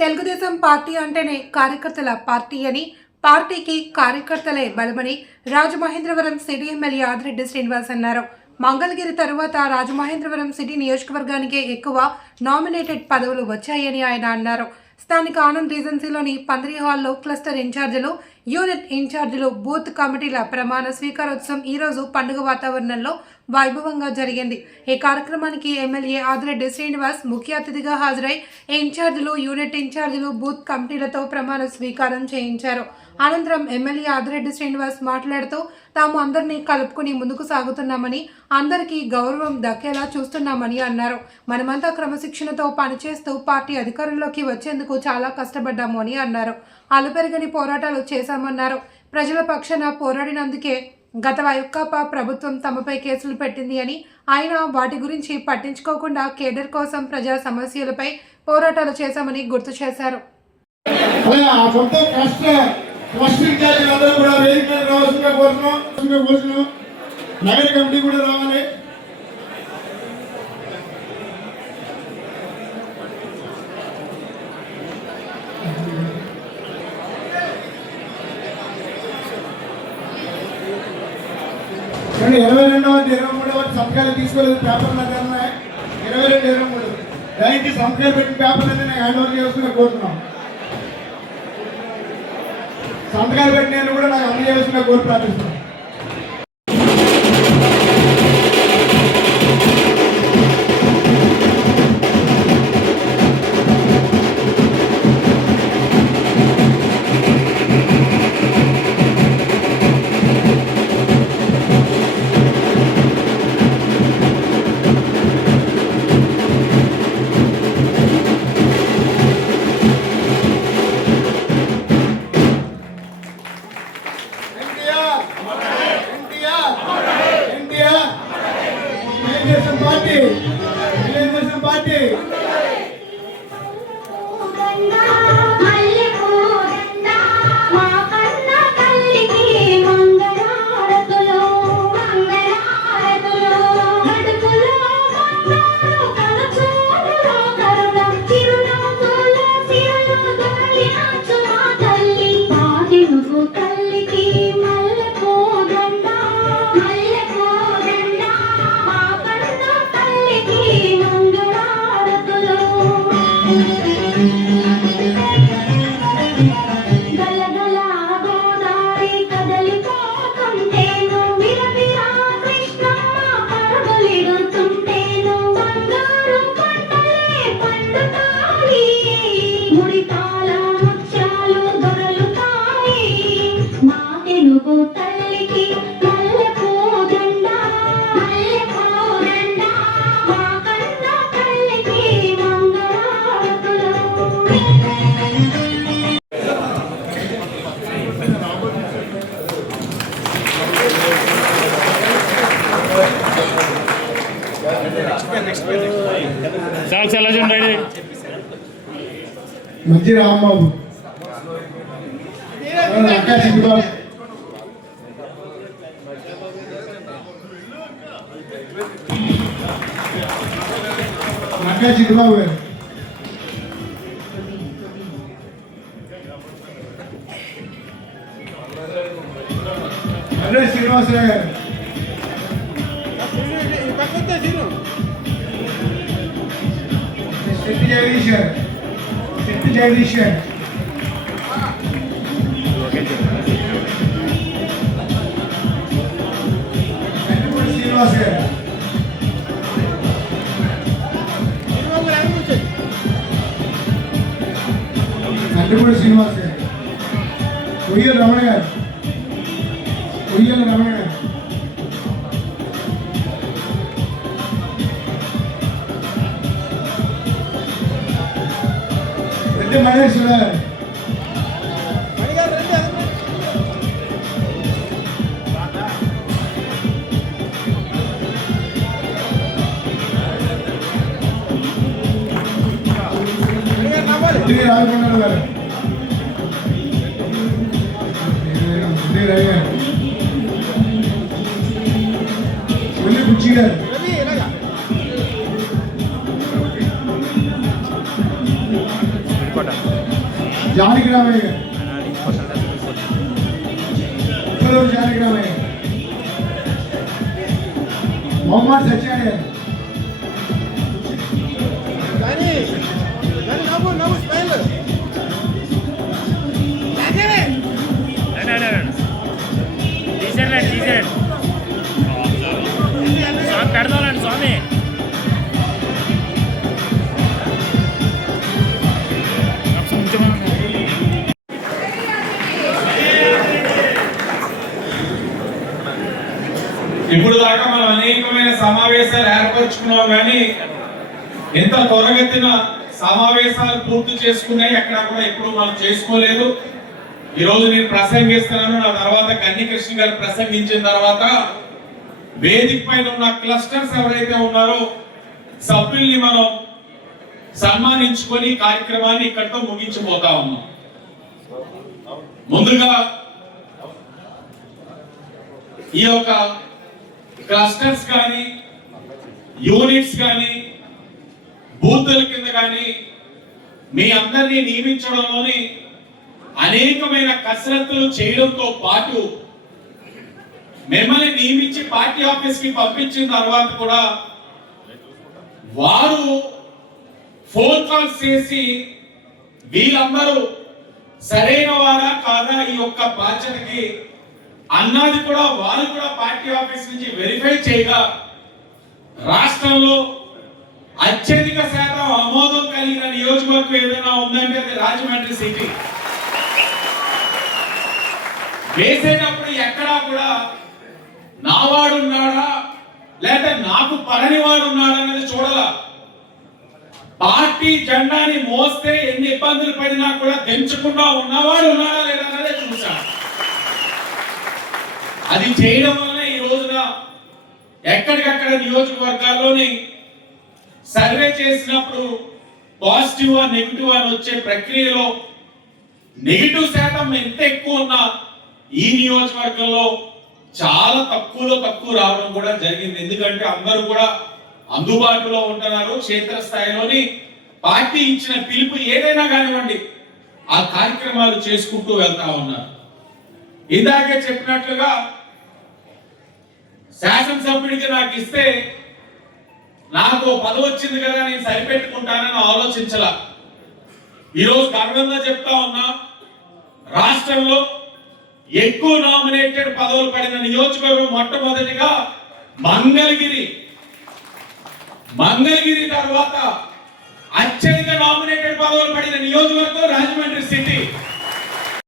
Telugu Desam party అంటేనే కార్యకర్తల party అని పార్టీకి కార్యకర్తలే బలమని రాజమహేంద్రవరం సిటీ ఎమ్మెల్యే ఆదిరెడ్డి శ్రీనివాస్ అన్నారు. మంగళగిరి తరువాత రాజమహేంద్రవరం సిటీ నియోజకవర్గానికే ఎక్కువ నామినేటెడ్ పదవులు వచ్చాయని ఆయన అన్నారు. స్థానిక ఆనంద్ రీజెన్సీలోని పందిరి హాల్లో క్లస్టర్ ఇన్ఛార్జీలు యూనిట్ ఇన్ఛార్జీలు బూత్ కమిటీల ప్రమాణ స్వీకారోత్సవం ఈరోజు పండుగ వాతావరణంలో వైభవంగా జరిగింది. ఈ కార్యక్రమానికి ఎమ్మెల్యే ఆదిరెడ్డి శ్రీనివాస్ ముఖ్య అతిథిగా హాజరై ఇన్ఛార్జీలు యూనిట్ ఇన్ఛార్జీలు బూత్ కమిటీలతో ప్రమాణ స్వీకారం చేయించారు. అనంతరం ఎమ్మెల్యే ఆదిరెడ్డి శ్రీనివాస్ మాట్లాడుతూ తాము అందరినీ కలుపుకుని ముందుకు సాగుతున్నామని అందరికీ గౌరవం దక్కేలా చూస్తున్నామని అన్నారు. మనమంతా క్రమశిక్షణతో పనిచేస్తూ పార్టీ అధికారంలోకి వచ్చేందుకు చాలా కష్టపడ్డాము అని అన్నారు. అలుపెరగని పోరాటాలు చేశామన్నారు. ప్రజల పక్షాన పోరాడినందుకే గత వైకాపా ప్రభుత్వం తమపై కేసులు పెట్టింది అని ఆయన వాటి గురించి పట్టించుకోకుండా కేడర్ కోసం ప్రజా సమస్యలపై పోరాటాలు చేశామని గుర్తు చేశారు. నగర కమిటీ కూడా రావాలి. కానీ ఇరవై రెండవ ఇరవై మూడవ సంతకాలు తీసుకోలేదు పేపర్లు కన్నా ఇరవై రెండు ఇరవై మూడు. దానికి సంతకాలు పెట్టిన పేపర్లు నేను హ్యాండ్ ఓవర్ చేసుకుని కోరుతున్నాం. సంతకాలు పెట్టిన కూడా నాకు అందజేసుకునే కోరు ప్రార్థిస్తున్నాను తెలుగుదేశం పార్టీ తెలుగుదేశం పార్టీ. చాలు చాలా రెడీ మంచి రాంబాబు అక్క చిక్కుబాబు గారు అదే శ్రీనివాసరావు గారు శెట్టి జగదీష్ గారు శెట్టి జగదీష్ గారు కట్టుబడి శ్రీనివాస్ గారు కట్టుబడి శ్రీనివాస్ గారు ఉయ్యల రమణ గారు ఉయ్యల రమణ గారు முத்து மகேஸ்வரர் திடீர் ஆள் கொண்டு வருவார் திடீர் சொல்லி குச்சிகள் ঝাড়গ্রামে ঝাড়গ্রামে মোহাম্মদ সচিয়ানের ఇప్పుడు దాకా మనం అనేకమైన సమావేశాలు ఏర్పరచుకున్నాం కానీ ఎంత త్వరగతిన సమావేశాలు పూర్తి చేసుకున్నాయి ఎక్కడ కూడా ఎప్పుడు మనం చేసుకోలేదు. ఈరోజు నేను ప్రసంగిస్తున్నాను నా తర్వాత కన్ని కృష్ణ గారు ప్రసంగించిన తర్వాత వేదిక పైన ఉన్న క్లస్టర్స్ ఎవరైతే ఉన్నారో సభ్యుల్ని మనం సన్మానించుకొని కార్యక్రమాన్ని ఇక్కడితో ముగించిపోతా ఉన్నాం. ముందుగా ఈ యొక్క క్లస్టర్స్ కానీ యూనిట్స్ కానీ బూతుల కింద కానీ మీ అందరినీ నియమించడంలోని అనేకమైన కసరత్తులు చేయడంతో పాటు మిమ్మల్ని నియమించి పార్టీ ఆఫీస్కి పంపించిన తర్వాత కూడా వారు ఫోన్ కాల్స్ చేసి వీళ్ళందరూ సరైన వారా కాదా ఈ యొక్క బాధ్యతకి అన్నది కూడా వాళ్ళు కూడా పార్టీ ఆఫీస్ నుంచి వెరిఫై చేయగా రాష్ట్రంలో అత్యధిక శాతం ఆమోదం కలిగిన నియోజకవర్గం ఏదైనా ఉందంటే అది రాజమండ్రి సిటీ. వేసేటప్పుడు ఎక్కడా కూడా నావాడు ఉన్నాడా లేదా నాకు పరనివాడు ఉన్నాడా అనేది చూడాల. పార్టీ జెండాని మోస్తే ఎన్ని ఇబ్బందులు పడినా కూడా దించకుండా ఉన్నవాడు ఉన్నాడా లేదా అన్నదే చూశాను అది చేయడం వల్ల ఈ రోజున ఎక్కడికక్కడ నియోజకవర్గాల్లోని సర్వే చేసినప్పుడు పాజిటివ్ నెగిటివ్ అని వచ్చే ప్రక్రియలో నెగిటివ్ శాతం ఎంత ఎక్కువ ఉన్నా ఈ నియోజకవర్గంలో చాలా తక్కువలో తక్కువ రావడం కూడా జరిగింది. ఎందుకంటే అందరూ కూడా అందుబాటులో ఉంటున్నారు. క్షేత్రస్థాయిలోని పార్టీ ఇచ్చిన పిలుపు ఏదైనా కానివ్వండి ఆ కార్యక్రమాలు చేసుకుంటూ వెళ్తా ఉన్నారు. ఇందాకే చెప్పినట్లుగా శాసనసభ్యుడికి నాకు ఇస్తే నాకు పదవి వచ్చింది కదా నేను సరిపెట్టుకుంటానని ఆలోచించాల. ఈరోజు గర్వంగా చెప్తా ఉన్నా రాష్ట్రంలో ఎక్కువ నామినేటెడ్ పదవులు పడిన నియోజకవర్గం మొట్టమొదటిగా మంగళగిరి. మంగళగిరి తర్వాత అత్యధిక నామినేటెడ్ పదవులు పడిన నియోజకవర్గం రాజమండ్రి సిటీ.